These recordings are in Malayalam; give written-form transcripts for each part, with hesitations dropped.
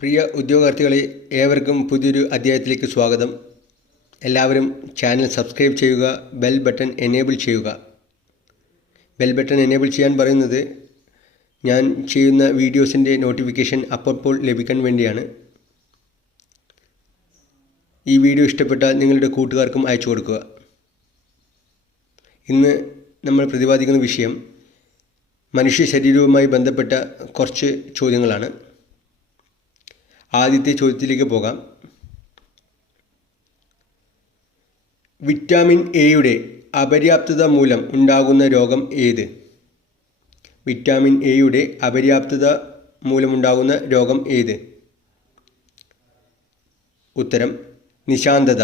പ്രിയ ഉദ്യോഗാർത്ഥികളെ, ഏവർക്കും പുതിയൊരു അധ്യായത്തിലേക്ക് സ്വാഗതം. എല്ലാവരും ചാനൽ സബ്സ്ക്രൈബ് ചെയ്യുക, ബെൽ ബട്ടൺ എനേബിൾ ചെയ്യുക. ബെൽ ബട്ടൺ എനേബിൾ ചെയ്യാൻ പറയുന്നത് ഞാൻ ചെയ്യുന്ന വീഡിയോസിൻ്റെ നോട്ടിഫിക്കേഷൻ അപ്പോൾ ലഭിക്കാൻ വേണ്ടിയാണ്. ഈ വീഡിയോ ഇഷ്ടപ്പെട്ടാൽ നിങ്ങളുടെ കൂട്ടുകാർക്കും അയച്ചു കൊടുക്കുക. ഇന്ന് നമ്മൾ പ്രതിപാദിക്കുന്ന വിഷയം മനുഷ്യ ശരീരവുമായി ബന്ധപ്പെട്ട കുറച്ച് ചോദ്യങ്ങളാണ്. ആദ്യത്തെ ചോദ്യത്തിലേക്ക് പോകാം. വിറ്റാമിൻ എയുടെ അപര്യാപ്തത മൂലം ഉണ്ടാകുന്ന രോഗം ഏത്? വിറ്റാമിൻ എയുടെ അപര്യാപ്തത മൂലമുണ്ടാകുന്ന രോഗം ഏത്? ഉത്തരം നിശാന്തത.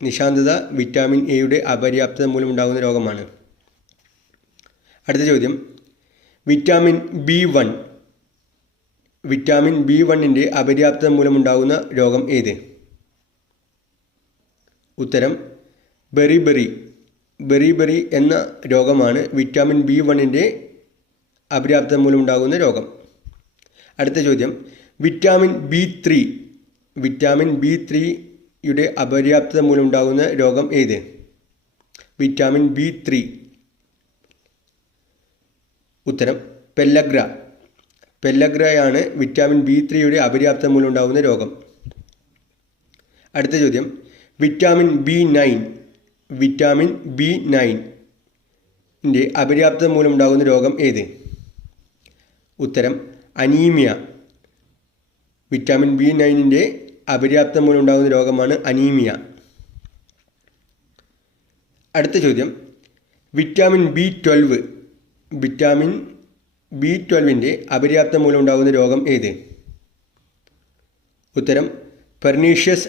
നിശാന്തത വിറ്റാമിൻ എയുടെ അപര്യാപ്തത മൂലമുണ്ടാകുന്ന രോഗമാണ്. അടുത്ത ചോദ്യം, വിറ്റാമിൻ B1 അപര്യാപ്തത മൂലമുണ്ടാകുന്ന രോഗം ഏത്? ഉത്തരം ബെറിബെറി എന്ന രോഗമാണ് വിറ്റാമിൻ B1 അപര്യാപ്തത മൂലമുണ്ടാകുന്ന രോഗം. അടുത്ത ചോദ്യം, വിറ്റാമിൻ B3 അപര്യാപ്തത മൂലമുണ്ടാകുന്ന രോഗം ഏത്? Vitamin B3. ഉത്തരം പെല്ലഗ്രയാണ് വിറ്റാമിൻ B3 അപര്യാപ്തത മൂലമുണ്ടാകുന്ന രോഗം. അടുത്ത ചോദ്യം, വിറ്റാമിൻ B9 അപര്യാപ്തത മൂലമുണ്ടാകുന്ന രോഗം ഏത്? ഉത്തരം അനീമിയ. വിറ്റാമിൻ B9 അപര്യാപ്തത മൂലമുണ്ടാകുന്ന രോഗമാണ് അനീമിയ. അടുത്ത ചോദ്യം, വിറ്റാമിൻ B12 അപര്യാപ്തത മൂലമുണ്ടാകുന്ന രോഗം ഏത്? ഉത്തരം പെർനീഷ്യസ്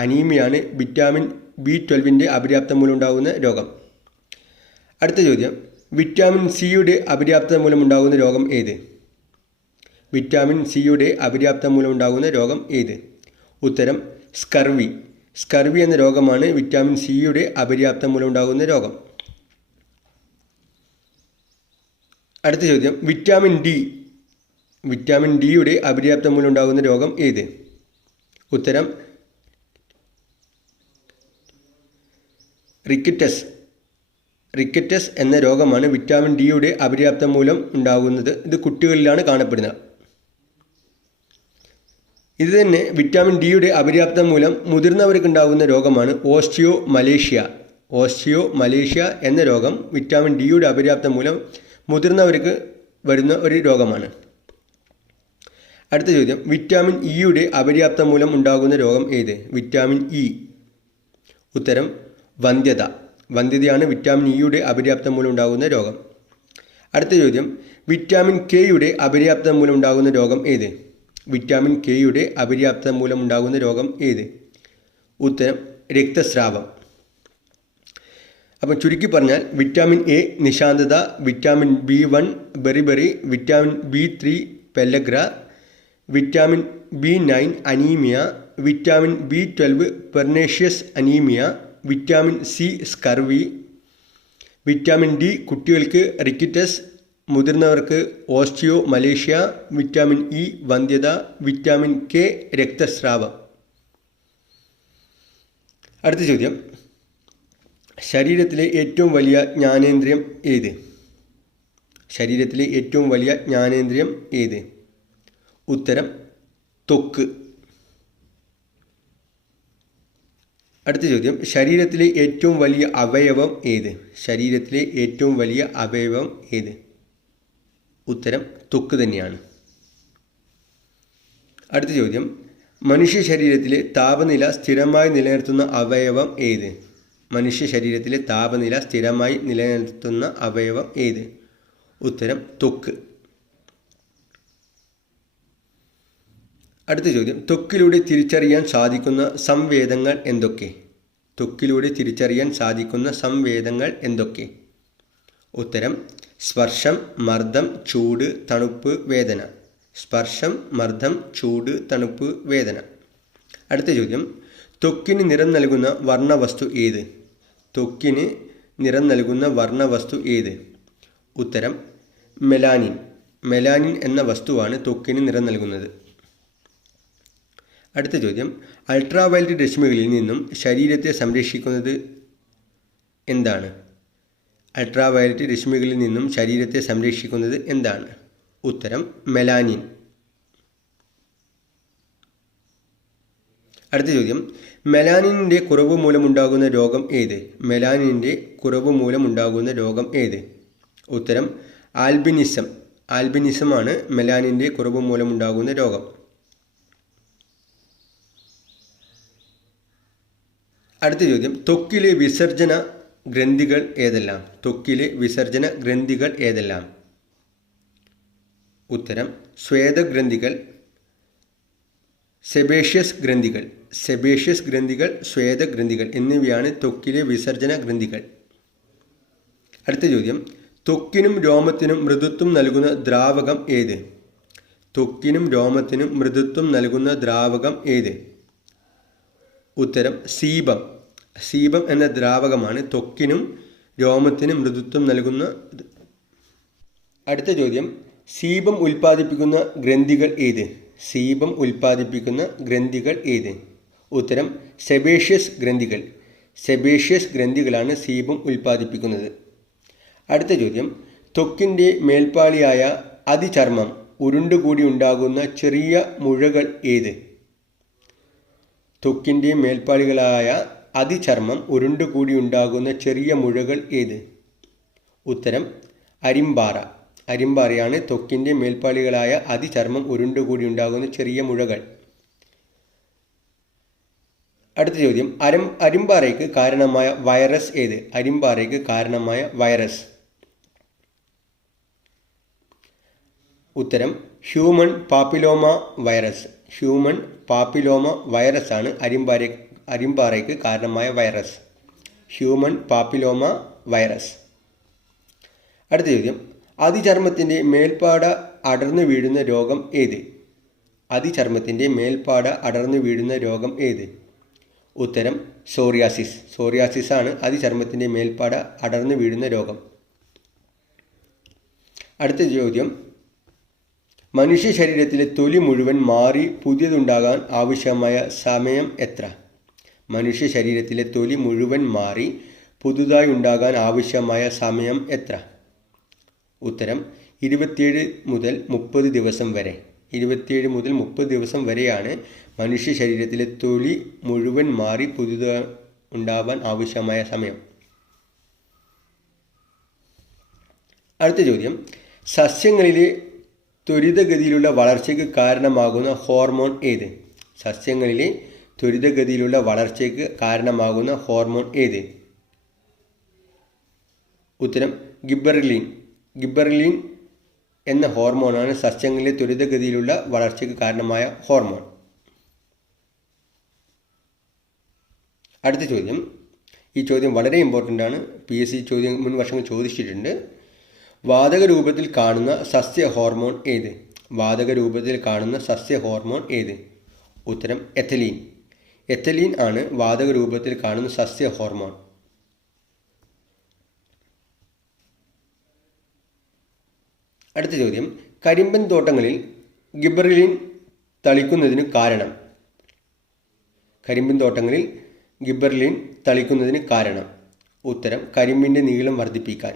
അനീമിയാണ് വിറ്റാമിൻ B12 അപര്യാപ്തത മൂലമുണ്ടാകുന്ന രോഗം. അടുത്ത ചോദ്യം, വിറ്റാമിൻ സിയുടെ അപര്യാപ്തത മൂലമുണ്ടാകുന്ന രോഗം ഏത്? വിറ്റാമിൻ സിയുടെ അപര്യാപ്തത മൂലമുണ്ടാകുന്ന രോഗം ഏത്? ഉത്തരം സ്കർവി എന്ന രോഗമാണ് വിറ്റാമിൻ സിയുടെ അപര്യാപ്തത മൂലമുണ്ടാകുന്ന രോഗം. അടുത്ത ചോദ്യം, വിറ്റാമിൻ ഡിയുടെ അപര്യാപ്തത മൂലമുണ്ടാകുന്ന രോഗം ഏത്? ഉത്തരം റിക്കറ്റസ് എന്ന രോഗമാണ് വിറ്റാമിൻ ഡിയുടെ അപര്യാപ്തത മൂലം ഉണ്ടാകുന്നത്. ഇത് കുട്ടികളിലാണ് കാണപ്പെടുന്നത്. ഇത് തന്നെ വിറ്റാമിൻ ഡിയുടെ അപര്യാപ്തത മൂലം മുതിർന്നവർക്ക് ഉണ്ടാകുന്ന രോഗമാണ് ഓസ്റ്റിയോമലേഷ്യ എന്ന രോഗം വിറ്റാമിൻ ഡിയുടെ അപര്യാപ്തത മൂലം മുതിർന്നവർക്ക് വരുന്ന ഒരു രോഗമാണ്. അടുത്ത ചോദ്യം, വിറ്റാമിൻ ഇയുടെ അപര്യാപ്തത മൂലം ഉണ്ടാകുന്ന രോഗം ഏത്? Vitamin E. ഉത്തരം വന്ധ്യതയാണ് വിറ്റാമിൻ ഇയുടെ അപര്യാപ്തത മൂലം ഉണ്ടാകുന്ന രോഗം. അടുത്ത ചോദ്യം, വിറ്റാമിൻ കെയുടെ അപര്യാപ്തത മൂലം ഉണ്ടാകുന്ന രോഗം ഏത്? വിറ്റാമിൻ കെയുടെ അപര്യാപ്തത മൂലം ഉണ്ടാകുന്ന രോഗം ഏത്? ഉത്തരം രക്തസ്രാവം. അപ്പം ചുരുക്കി പറഞ്ഞാൽ വിറ്റാമിൻ എ നിശാന്തത, vitamin B1 beriberi, vitamin B3 pellagra, vitamin B9 anaemia, vitamin B12 pernicious anaemia, vitamin C scurvy, vitamin D കുട്ടികൾക്ക് റിക്കറ്റസ്, മുതിർന്നവർക്ക് ഓസ്റ്റിയോമലേഷ്യ, വിറ്റാമിൻ ഇ വന്ധ്യത, വിറ്റാമിൻ കെ രക്തസ്രാവം. അടുത്ത ചോദ്യം, ശരീരത്തിലെ ഏറ്റവും വലിയ ജ്ഞാനേന്ദ്രിയം ഏത്? ഉത്തരം ത്വക്ക്. അടുത്ത ചോദ്യം, ശരീരത്തിലെ ഏറ്റവും വലിയ അവയവം ഏത്? ഉത്തരം ത്വക്ക് തന്നെയാണ്. അടുത്ത ചോദ്യം, മനുഷ്യ ശരീരത്തിലെ താപനില സ്ഥിരമായി നിലനിർത്തുന്ന അവയവം ഏത്? ഉത്തരം ത്വക്ക്. അടുത്ത ചോദ്യം, ത്വക്കിലൂടെ തിരിച്ചറിയാൻ സാധിക്കുന്ന സംവേദങ്ങൾ എന്തൊക്കെ? ഉത്തരം സ്പർശം, മർദ്ദം, ചൂട്, തണുപ്പ്, വേദന. അടുത്ത ചോദ്യം, ത്വക്കിന് നിറം നൽകുന്ന വർണ്ണവസ്തു ഏത്? ഉത്തരം മെലാനിൻ. മെലാനിൻ എന്ന വസ്തുവാണ് ത്വക്കിന് നിറം നൽകുന്നത്. അടുത്ത ചോദ്യം, അൾട്രാവയലറ്റ് രശ്മികളിൽ നിന്നും ശരീരത്തെ സംരക്ഷിക്കുന്നത് എന്താണ്? അൾട്രാവയലറ്റ് രശ്മികളിൽ നിന്നും ശരീരത്തെ സംരക്ഷിക്കുന്നത് എന്താണ്? ഉത്തരം മെലാനിൻ. അടുത്ത ചോദ്യം, മെലാനിൻ്റെ കുറവ് മൂലമുണ്ടാകുന്ന രോഗം ഏത്? മെലാനിൻ്റെ കുറവ് മൂലമുണ്ടാകുന്ന രോഗം ഏത്? ഉത്തരം ആൽബിനിസം. ആൽബിനിസമാണ് മെലാനിൻ്റെ കുറവ് മൂലമുണ്ടാകുന്ന രോഗം. അടുത്ത ചോദ്യം, ത്വക്കിലെ വിസർജന ഗ്രന്ഥികൾ ഏതെല്ലാം? ത്വക്കിലെ വിസർജന ഗ്രന്ഥികൾ ഏതെല്ലാം? ഉത്തരം സ്വേദഗ്രന്ഥികൾ, സെബേഷ്യസ് ഗ്രന്ഥികൾ. സെബേഷ്യസ് ഗ്രന്ഥികൾ, സ്വേദഗ്രന്ഥികൾ എന്നിവയാണ് ത്വക്കിലെ വിസർജന ഗ്രന്ഥികൾ. അടുത്ത ചോദ്യം, ത്വക്കിനും രോമത്തിനും മൃദുത്വം നൽകുന്ന ദ്രാവകം ഏത്? ത്വക്കിനും രോമത്തിനും മൃദുത്വം നൽകുന്ന ദ്രാവകം ഏത്? ഉത്തരം സീബം. സീബം എന്ന ദ്രാവകമാണ് ത്വക്കിനും രോമത്തിനും മൃദുത്വം നൽകുന്നത്. അടുത്ത ചോദ്യം, സീബം ഉൽപ്പാദിപ്പിക്കുന്ന ഗ്രന്ഥികൾ ഏത്? സീബം ഉൽപ്പാദിപ്പിക്കുന്ന ഗ്രന്ഥികൾ ഏത്? ഉത്തരം സെബേഷ്യസ് ഗ്രന്ഥികൾ. സെബേഷ്യസ് ഗ്രന്ഥികളാണ് സീബം ഉൽപ്പാദിപ്പിക്കുന്നത്. അടുത്ത ചോദ്യം, ത്വക്കിൻ്റെ മേൽപ്പാളിയായ അതിചർമ്മം ഉരുണ്ടുകൂടി ഉണ്ടാകുന്ന ചെറിയ മുഴകൾ ഏത്? ത്വക്കിൻ്റെ മേൽപ്പാളികളായ അതിചർമ്മം ഉരുണ്ടുകൂടി ഉണ്ടാകുന്ന ചെറിയ മുഴകൾ ഏത്? ഉത്തരം അരിമ്പാറ. അരിമ്പാറയാണ് ത്വക്കിൻ്റെ മേൽപ്പാളികളായ അതിചർമ്മം ഉരുണ്ടുകൂടി ഉണ്ടാകുന്ന ചെറിയ മുഴകൾ. അടുത്ത ചോദ്യം, അരിമ്പാറയ്ക്ക് കാരണമായ വൈറസ് ഏത്? അരിമ്പാറയ്ക്ക് കാരണമായ വൈറസ്. ഉത്തരം human papilloma virus. Human papilloma വൈറസാണ് അരിമ്പാറയ്ക്ക് കാരണമായ വൈറസ്. Human papilloma virus. അടുത്ത ചോദ്യം, അതിചർമ്മത്തിൻ്റെ മേൽപ്പാട അടർന്നു വീഴുന്ന രോഗം ഏത്? അതിചർമ്മത്തിൻ്റെ മേൽപ്പാട അടർന്നു വീഴുന്ന രോഗം ഏത്? ഉത്തരം സോറിയാസിസ്. സോറിയാസിസ് ആണ് അതിചർമ്മത്തിൻ്റെ മേൽപ്പാട അടർന്നു വീഴുന്ന രോഗം. അടുത്ത ചോദ്യം, മനുഷ്യ ശരീരത്തിലെ തൊലി മുഴുവൻ മാറി പുതിയതുണ്ടാകാൻ ആവശ്യമായ സമയം എത്ര? മനുഷ്യ ശരീരത്തിലെ തൊലി മുഴുവൻ മാറി പുതുതായി ഉണ്ടാകാൻ ആവശ്യമായ സമയം എത്ര? ഉത്തരം 27 മുതൽ 30 ദിവസം വരെ. 27 മുതൽ 30 ദിവസം വരെയാണ് മനുഷ്യ ശരീരത്തിലെ തൊലി മുഴുവൻ മാറി പുതുതായി ഉണ്ടാവാൻ ആവശ്യമായ സമയം. അടുത്ത ചോദ്യം, സസ്യങ്ങളിലെ ത്വരിതഗതിയിലുള്ള വളർച്ചയ്ക്ക് കാരണമാകുന്ന ഹോർമോൺ ഏത്? സസ്യങ്ങളിലെ ത്വരിതഗതിയിലുള്ള വളർച്ചയ്ക്ക് കാരണമാകുന്ന ഹോർമോൺ ഏത്? ഉത്തരം ഗിബറലിൻ. ഗിബറലിൻ എന്ന ഹോർമോണാണ് സസ്യങ്ങളിലെ ത്വരിതഗതിയിലുള്ള വളർച്ചയ്ക്ക് കാരണമായ ഹോർമോൺ. അടുത്ത ചോദ്യം, ഈ ചോദ്യം വളരെ ഇമ്പോർട്ടൻ്റ് ആണ്. PSC ചോദ്യം മുൻ വർഷങ്ങൾ ചോദിച്ചിട്ടുണ്ട്. വാതക രൂപത്തിൽ കാണുന്ന സസ്യ ഹോർമോൺ ഏത്? വാതക രൂപത്തിൽ കാണുന്ന സസ്യ ഹോർമോൺ ഏത്? ഉത്തരം എഥലീൻ. എഥലീൻ ആണ് വാതക രൂപത്തിൽ കാണുന്ന സസ്യ ഹോർമോൺ. അടുത്ത ചോദ്യം, കരിമ്പൻ തോട്ടങ്ങളിൽ ഗിബറലിൻ തളിക്കുന്നതിന് കാരണം? കരിമ്പിൻ തോട്ടങ്ങളിൽ ഗിബറലിൻ തളിക്കുന്നതിന് കാരണം? ഉത്തരം കരിമ്പിൻ്റെ നീളം വർദ്ധിപ്പിക്കാൻ.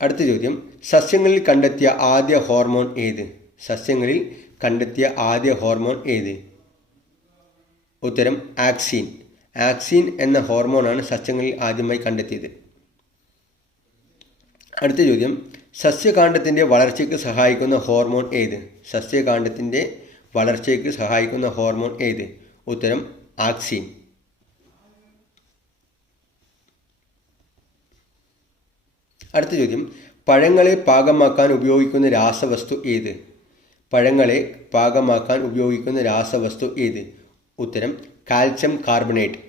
അടുത്ത ചോദ്യം, സസ്യങ്ങളിൽ കണ്ടെത്തിയ ആദ്യ ഹോർമോൺ ഏത്? സസ്യങ്ങളിൽ കണ്ടെത്തിയ ആദ്യ ഹോർമോൺ ഏത്? ഉത്തരം ആക്സിൻ. ആക്സിൻ എന്ന ഹോർമോണാണ് സസ്യങ്ങളിൽ ആദ്യമായി കണ്ടെത്തിയത്. അടുത്ത ചോദ്യം, സസ്യകാണ്ഡത്തിൻ്റെ വളർച്ചയ്ക്ക് സഹായിക്കുന്ന ഹോർമോൺ ഏത്? സസ്യകാണ്ഡത്തിൻ്റെ വളർച്ചയ്ക്ക് സഹായിക്കുന്ന ഹോർമോൺ ഏത്? ഉത്തരം ആക്സിൻ. അടുത്ത ചോദ്യം, പഴങ്ങളെ പാകമാക്കാൻ ഉപയോഗിക്കുന്ന രാസവസ്തു ഏത്? പഴങ്ങളെ പാകമാക്കാൻ ഉപയോഗിക്കുന്ന രാസവസ്തു ഏത്? ഉത്തരം കാൽസ്യം കാർബണേറ്റ്.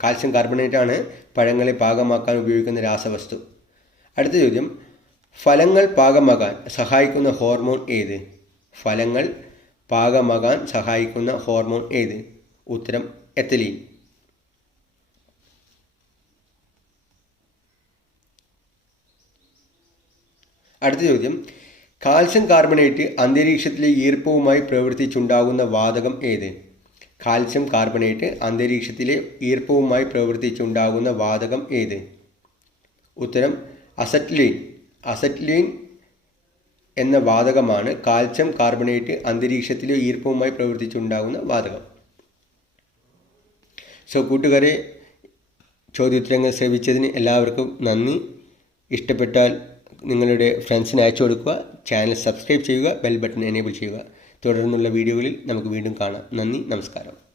കാൽസ്യം കാർബണേറ്റ് ആണ് പഴങ്ങളെ പാകമാക്കാൻ ഉപയോഗിക്കുന്ന രാസവസ്തു. അടുത്ത ചോദ്യം, ഫലങ്ങൾ പാകമാകാൻ സഹായിക്കുന്ന ഹോർമോൺ ഏത്? ഫലങ്ങൾ പാകമാകാൻ സഹായിക്കുന്ന ഹോർമോൺ ഏത്? ഉത്തരം എഥലീൻ. അടുത്ത ചോദ്യം, കാൽസ്യം കാർബണേറ്റ് അന്തരീക്ഷത്തിലെ ഈർപ്പവുമായി പ്രവർത്തിച്ചുണ്ടാകുന്ന വാതകം ഏത്? കാൽസ്യം കാർബണേറ്റ് അന്തരീക്ഷത്തിലെ ഈർപ്പവുമായി പ്രവർത്തിച്ചുണ്ടാകുന്ന വാതകം ഏത്? ഉത്തരം അസറ്റ്ലീൻ. അസറ്റ്ലീൻ എന്ന വാതകമാണ് കാൽസ്യം കാർബണേറ്റ് അന്തരീക്ഷത്തിലെ ഈർപ്പവുമായി പ്രവർത്തിച്ചുണ്ടാകുന്ന വാതകം. സോ കൂട്ടുകാരെ, ചോദ്യോത്തരങ്ങൾ ശ്രവിച്ചതിന് എല്ലാവർക്കും നന്ദി. ഇഷ്ടപ്പെട്ടാൽ നിങ്ങളുടെ ഫ്രണ്ട്സിന് അയച്ചു കൊടുക്കുക. ചാനൽ സബ്സ്ക്രൈബ് ചെയ്യുക, ബെൽ ബട്ടൺ എനേബിൾ ചെയ്യുക. തുടർന്നുള്ള വീഡിയോകളിൽ നമുക്ക് വീണ്ടും കാണാം. നന്ദി, നമസ്കാരം.